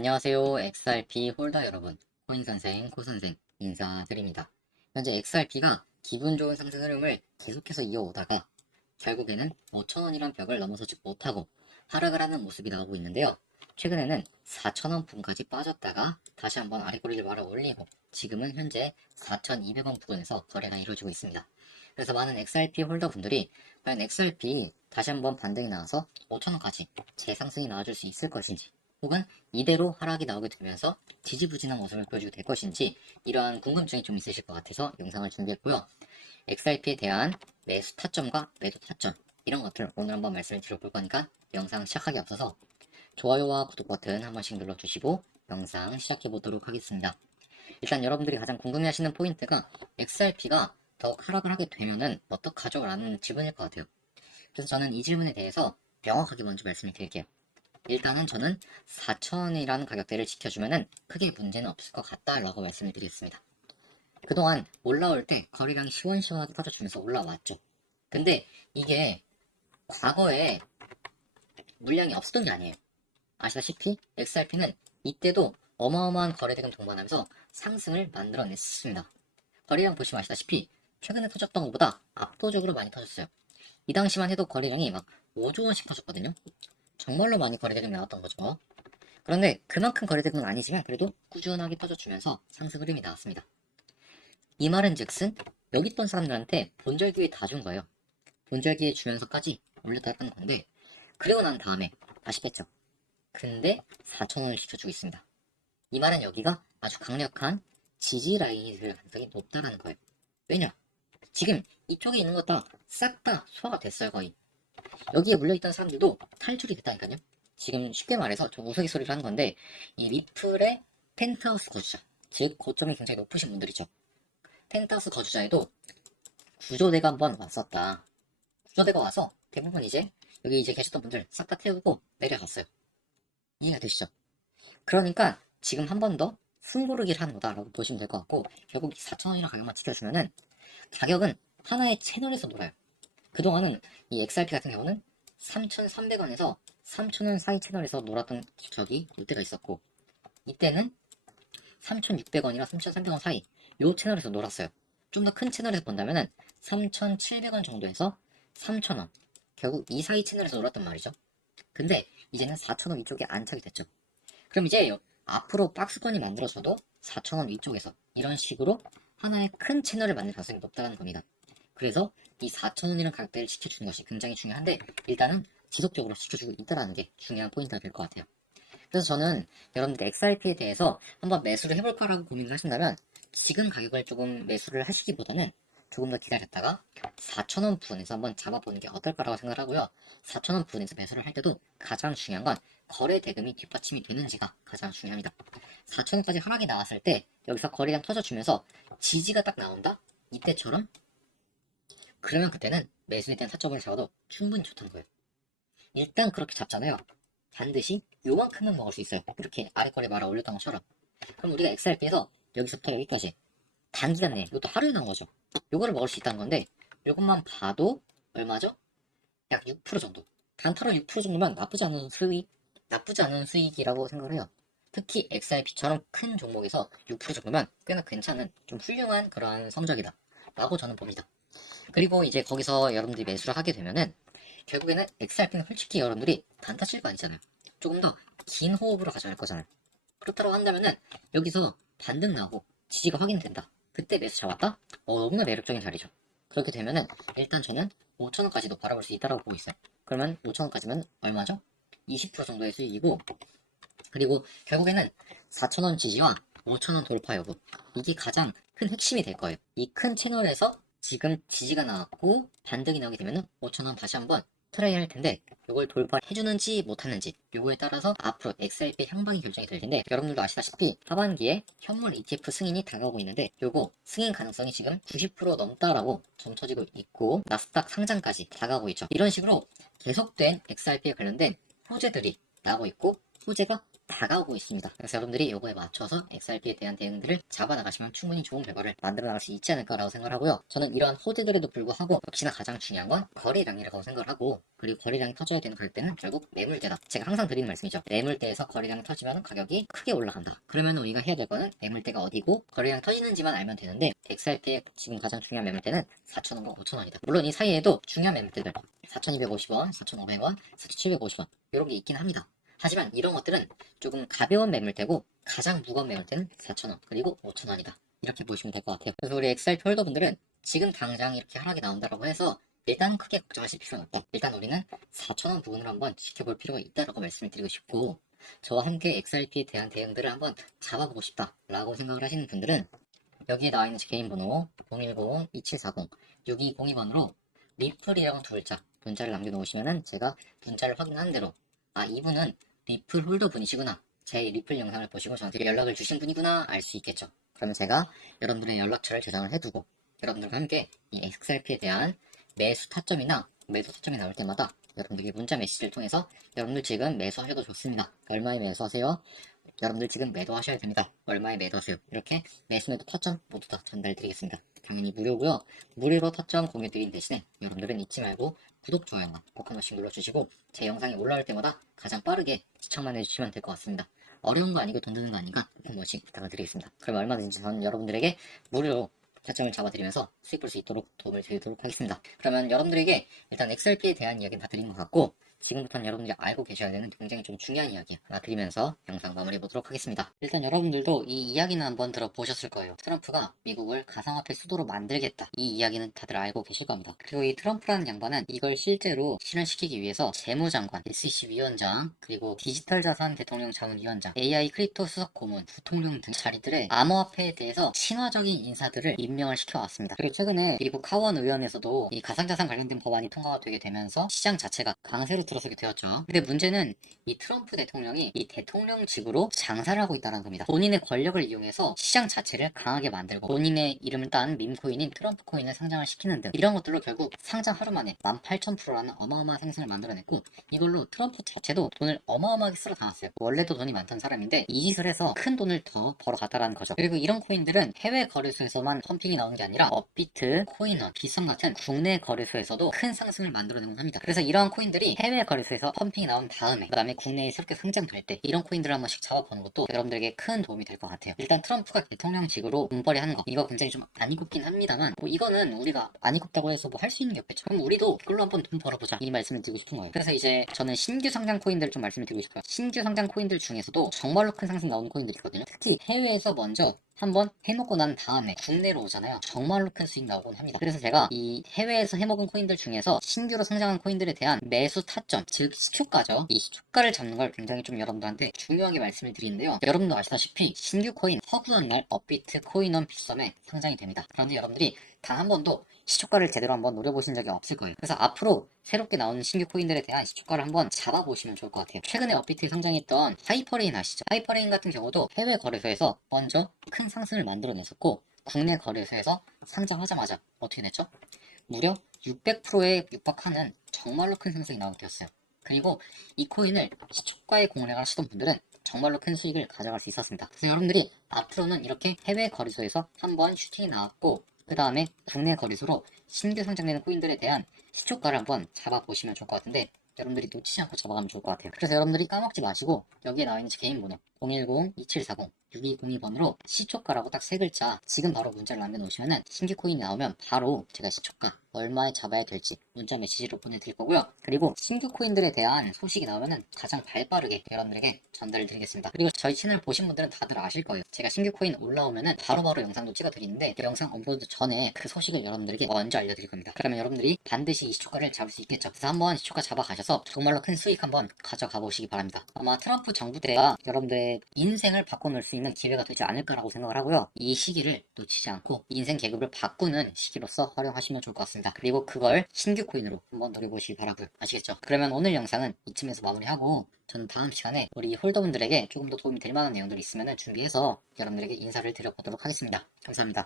안녕하세요. XRP 홀더 여러분. 코인선생, 코선생 인사드립니다. 현재 XRP가 기분 좋은 상승 흐름을 계속해서 이어오다가 결국에는 5,000원이란 벽을 넘어서지 못하고 하락을 하는 모습이 나오고 있는데요. 최근에는 4,000원 부근까지 빠졌다가 다시 한번 아래꼬리를 말아 올리고 지금은 현재 4,200원 부근에서 거래가 이루어지고 있습니다. 그래서 많은 XRP 홀더 분들이 과연 XRP 다시 한번 반등이 나와서 5,000원까지 재상승이 나와줄 수 있을 것인지, 혹은 이대로 하락이 나오게 되면서 지지부진한 모습을 보여주게 될 것인지, 이러한 궁금증이 좀 있으실 것 같아서 영상을 준비했고요. XRP에 대한 매수 타점과 매도 타점, 이런 것들 오늘 한번 말씀을 드려볼 거니까 영상 시작하기 앞서서 좋아요와 구독 버튼 한 번씩 눌러주시고 영상 시작해 보도록 하겠습니다. 일단 여러분들이 가장 궁금해하시는 포인트가 XRP가 더욱 하락을 하게 되면은 어떡하죠? 라는 질문일 것 같아요. 그래서 저는 이 질문에 대해서 명확하게 먼저 말씀을 드릴게요. 일단은 저는 4,000원이라는 가격대를 지켜주면은 크게 문제는 없을 것 같다라고 말씀을 드리겠습니다. 그동안 올라올 때 거래량이 시원시원하게 터져주면서 올라왔죠. 근데 이게 과거에 물량이 없었던 게 아니에요. 아시다시피 XRP는 이때도 어마어마한 거래대금 동반하면서 상승을 만들어냈습니다. 거래량 보시면 아시다시피 최근에 터졌던 것보다 압도적으로 많이 터졌어요. 이 당시만 해도 거래량이 막 5조 원씩 터졌거든요. 정말로 많이 거래대금이 나왔던 거죠. 그런데 그만큼 거래대금은 아니지만 그래도 꾸준하게 터져주면서 상승 흐름이 나왔습니다. 이 말은 즉슨 여기 있던 사람들한테 본절 기회 다 준 거예요. 본절 기회 주면서까지 올렸다 했던 건데, 그리고 난 다음에 다시 뺐죠. 근데 4,000원을 지켜주고 있습니다. 이 말은 여기가 아주 강력한 지지 라인이 될 가능성이 높다는 거예요. 왜냐? 지금 이쪽에 있는 거 다 싹 다 소화가 됐어요, 거의. 여기에 물려있던 사람들도 탈출이 됐다니까요. 지금 쉽게 말해서 저 우스갯소리를 하는 건데, 이 리플의 펜트하우스 거주자, 즉 고점이 굉장히 높으신 분들이죠. 펜트하우스 거주자에도 구조대가 한번 왔었다. 구조대가 와서 대부분 이제 여기 이제 계셨던 분들 싹 다 태우고 내려갔어요. 이해가 되시죠? 그러니까 지금 한 번 더 숨고르기를 하는 거다라고 보시면 될 것 같고, 결국 4,000원이라는 가격만 지켜주면은 가격은 하나의 채널에서 놀아요. 그동안은 이 XRP 같은 경우는 3,300원에서 3,000원 사이 채널에서 놀았던 적이 올 때가 있었고, 이때는 3,600원이랑 3,300원 사이 요 채널에서 놀았어요. 좀 더 큰 채널에서 본다면은 3,700원 정도에서 3,000원, 결국 이 사이 채널에서 놀았단 말이죠. 근데 이제는 4,000원 위쪽에 안착이 됐죠. 그럼 이제 앞으로 박스권이 만들어져도 4,000원 위쪽에서 이런 식으로 하나의 큰 채널을 만들 가능성이 높다는 겁니다. 그래서 이 4,000원이라는 가격대를 지켜주는 것이 굉장히 중요한데, 일단은 지속적으로 지켜주고 있다는 게 중요한 포인트가 될 것 같아요. 그래서 저는 여러분들 XRP에 대해서 한번 매수를 해볼까라고 고민을 하신다면, 지금 가격을 조금 매수를 하시기보다는 조금 더 기다렸다가 4,000원 부분에서 한번 잡아보는 게 어떨까라고 생각을 하고요. 4,000원 부분에서 매수를 할 때도 가장 중요한 건 거래 대금이 뒷받침이 되는지가 가장 중요합니다. 4,000원까지 하락이 나왔을 때 여기서 거래량 터져주면서 지지가 딱 나온다? 이때처럼? 그러면 그때는 매수에 대한 타점을 잡아도 충분히 좋다는 거예요. 일단 그렇게 잡잖아요. 반드시 요만큼은 먹을 수 있어요. 이렇게 아래 거래 말아 올렸던 것처럼. 그럼 우리가 XRP에서 여기서부터 여기까지 단기간 내에, 이것도 하루에 나온 거죠. 요거를 먹을 수 있다는 건데, 요것만 봐도 얼마죠? 약 6% 정도. 단타로 6% 정도면 나쁘지 않은 수익이라고 생각을 해요. 특히 XRP처럼 큰 종목에서 6% 정도면 꽤나 괜찮은, 좀 훌륭한 그러한 성적이다 라고 저는 봅니다. 그리고 이제 거기서 여러분들이 매수를 하게 되면은 결국에는 XRP는 솔직히 여러분들이 단타 칠 거 아니잖아요. 조금 더 긴 호흡으로 가져갈 거잖아요. 그렇다고 한다면은 여기서 반등 나오고 지지가 확인된다. 그때 매수 잡았다? 너무나 매력적인 자리죠. 그렇게 되면은 일단 저는 5,000원까지도 바라볼 수 있다고 보고 있어요. 그러면 5,000원까지면 얼마죠? 20% 정도의 수익이고, 그리고 결국에는 4,000원 지지와 5,000원 돌파 여부, 이게 가장 큰 핵심이 될 거예요. 이 큰 채널에서 지금 지지가 나왔고 반등이 나오게 되면 5,000원 다시 한번 트라이 할 텐데, 요걸 돌파해주는지 못하는지 요거에 따라서 앞으로 XRP 향방이 결정이 될 텐데, 여러분들도 아시다시피 하반기에 현물 ETF 승인이 다가오고 있는데 요거 승인 가능성이 지금 90% 넘다라고 점쳐지고 있고, 나스닥 상장까지 다가오고 있죠. 이런 식으로 계속된 XRP에 관련된 호재들이 나오고 있고, 호재가 다가오고 있습니다. 그래서 여러분들이 이거에 맞춰서 XRP에 대한 대응들을 잡아나가시면 충분히 좋은 결과를 만들어 나갈 수 있지 않을까라고 생각을 하고요. 저는 이러한 호재들에도 불구하고 역시나 가장 중요한 건 거래량이라고 생각을 하고, 그리고 거래량이 터져야 되는 그럴 때는 결국 매물대다. 제가 항상 드리는 말씀이죠. 매물대에서 거래량이 터지면 가격이 크게 올라간다. 그러면 우리가 해야 될 거는 매물대가 어디고 거래량 터지는지만 알면 되는데, XRP의 지금 가장 중요한 매물대는 4,000원과 5,000원이다. 물론 이 사이에도 중요한 매물대들 4,250원, 4,500원, 4,750원 이런 게 있긴 합니다. 하지만 이런 것들은 조금 가벼운 매물대고 가장 무거운 매물대는 4,000원 그리고 5,000원이다. 이렇게 보시면 될 것 같아요. 그래서 우리 XRP 홀더분들은 지금 당장 이렇게 하락이 나온다고 해서 일단 크게 걱정하실 필요는 없다. 일단 우리는 4,000원 부분을 한번 지켜볼 필요가 있다라고 말씀을 드리고 싶고, 저와 함께 XRP에 대한 대응들을 한번 잡아보고 싶다라고 생각을 하시는 분들은 여기에 나와 있는 제 개인 번호 010-2740-6202번으로 리플이라고 두 글자 문자를 남겨놓으시면은 제가 문자를 확인하는 대로, 아, 이분은 리플 홀더 분이시구나, 제 리플 영상을 보시고 저한테 연락을 주신 분이구나 알 수 있겠죠. 그러면 제가 여러분들의 연락처를 저장을 해두고 여러분들과 함께 이 XRP에 대한 매수 타점이나 매도 타점이 나올 때마다 여러분들이 문자 메시지를 통해서 여러분들 지금 매수하셔도 좋습니다, 얼마에 매수하세요, 여러분들 지금 매도하셔야 됩니다, 얼마에 매도하세요, 이렇게 매수 매도 타점 모두 다 전달드리겠습니다. 당연히 무료고요. 무료로 타점 공유드린 대신에 여러분들은 잊지 말고 구독, 좋아요만 꼭 한 번씩 눌러주시고 제 영상이 올라올 때마다 가장 빠르게 시청만 해주시면 될 것 같습니다. 어려운 거 아니고 돈 드는 거 아니까 꼭 한 번씩 부탁을 드리겠습니다. 그럼 얼마든지 저는 여러분들에게 무료로 타점을 잡아드리면서 수익 볼 수 있도록 도움을 드리도록 하겠습니다. 그러면 여러분들에게 일단 XRP에 대한 이야기는 다 드린 것 같고, 지금부터는 여러분들이 알고 계셔야 되는 굉장히 좀 중요한 이야기 하나 드리면서 영상 마무리해 보도록 하겠습니다. 일단 여러분들도 이 이야기는 한번 들어보셨을 거예요. 트럼프가 미국을 가상화폐 수도로 만들겠다, 이 이야기는 다들 알고 계실 겁니다. 그리고 이 트럼프라는 양반은 이걸 실제로 실현시키기 위해서 재무장관, SEC 위원장, 그리고 디지털 자산 대통령 자문위원장, AI 크립토 수석 고문, 부통령 등 자리들의 암호화폐에 대해서 친화적인 인사들을 임명을 시켜왔습니다. 그리고 최근에 미국 하원 의원에서도 이 가상자산 관련된 법안이 통과가 되게 되면서 시장 자체가 강세로 들어서게 되었죠. 근데 문제는 이 트럼프 대통령이 이 대통령직으로 장사를 하고 있다는 겁니다. 본인의 권력을 이용해서 시장 자체를 강하게 만들고 본인의 이름을 딴 밈코인인 트럼프 코인을 상장을 시키는 등 이런 것들로 결국 상장 하루 만에 18,000%라는 어마어마한 상승을 만들어냈고, 이걸로 트럼프 자체도 돈을 어마어마하게 쓸어 담았어요. 원래도 돈이 많던 사람인데 이 짓을 해서 큰 돈을 더 벌어갔다라는 거죠. 그리고 이런 코인들은 해외 거래소에서만 펌핑이 나오는 게 아니라 업비트, 코인원, 비썸 같은 국내 거래소에서도 큰 상승을 만들어내곤 합니다. 그래서 이러한 코인들이 해외 거래소에서 펌핑이 나온 다음에 그 다음에 국내에 새롭게 상장될 때 이런 코인들을 한 번씩 잡아보는 것도 여러분들에게 큰 도움이 될 것 같아요. 일단 트럼프가 대통령직으로 돈벌이 하는 거, 이거 굉장히 좀 안 이굽긴 합니다만, 뭐 이거는 우리가 안 이굽다고 해서 뭐 할 수 있는 게 없겠죠. 그럼 우리도 이걸로 한번 돈 벌어보자, 이 말씀을 드리고 싶은 거예요. 그래서 이제 저는 신규 상장 코인들을 좀 말씀을 드리고 싶어요. 신규 상장 코인들 중에서도 정말로 큰 상승 나오는 코인들이 있거든요. 특히 해외에서 먼저 한번 해먹고 난 다음에 국내로 오잖아요. 정말로 큰 수익 나오곤 합니다. 그래서 제가 이 해외에서 해먹은 코인들 중에서 신규로 성장한 코인들에 대한 매수 타점, 즉 시초가죠. 이 시초가를 잡는 걸 굉장히 좀 여러분들한테 중요하게 말씀을 드리는데요. 여러분도 아시다시피 신규 코인 허구한 날 업비트, 코인원, 비썸에 상장이 됩니다. 그런데 여러분들이 단 한 번도 시초가를 제대로 한번 노려보신 적이 없을 거예요. 그래서 앞으로 새롭게 나오는 신규 코인들에 대한 시초가를 한번 잡아보시면 좋을 것 같아요. 최근에 업비트에 상장했던 하이퍼레인 아시죠? 하이퍼레인 같은 경우도 해외 거래소에서 먼저 큰 상승을 만들어냈었고, 국내 거래소에서 상장하자마자 어떻게 됐죠? 무려 600%에 육박하는 정말로 큰 상승이 나오게 되었어요. 그리고 이 코인을 시초가에 공략을 하시던 분들은 정말로 큰 수익을 가져갈 수 있었습니다. 그래서 여러분들이 앞으로는 이렇게 해외 거래소에서 한번 슈팅이 나왔고, 그 다음에 국내 거래소로 신규 상장되는 코인들에 대한 시초가를 한번 잡아보시면 좋을 것 같은데, 여러분들이 놓치지 않고 잡아가면 좋을 것 같아요. 그래서 여러분들이 까먹지 마시고 여기에 나와 있는 제 개인 번호 010-2740-6202번으로 시초가라고 딱 세 글자 지금 바로 문자를 남겨놓으시면은 신규 코인이 나오면 바로 제가 시초가 얼마에 잡아야 될지 문자 메시지로 보내드릴 거고요. 그리고 신규 코인들에 대한 소식이 나오면은 가장 발빠르게 여러분들에게 전달을 드리겠습니다. 그리고 저희 채널 보신 분들은 다들 아실 거예요. 제가 신규 코인 올라오면은 바로바로 영상도 찍어드리는데 그 영상 업로드 전에 그 소식을 여러분들에게 먼저 알려드릴 겁니다. 그러면 여러분들이 반드시 이 시초가를 잡을 수 있겠죠. 그래서 한번 시초가 잡아가셔서 정말로 큰 수익 한번 가져가 보시기 바랍니다. 아마 트럼프 정부 때가 여러분들의 인생을 바꿔놓을 수 있는 기회가 되지 않을까라고 생각을 하고요. 이 시기를 놓치지 않고 인생 계급을 바꾸는 시기로서 활용하시면 좋을 것 같습니다. 그리고 그걸 신규 코인으로 한번 노려보시기 바라고요. 아시겠죠? 그러면 오늘 영상은 이쯤에서 마무리하고 저는 다음 시간에 우리 홀더분들에게 조금 더 도움이 될 만한 내용들이 있으면 준비해서 여러분들에게 인사를 드려보도록 하겠습니다. 감사합니다.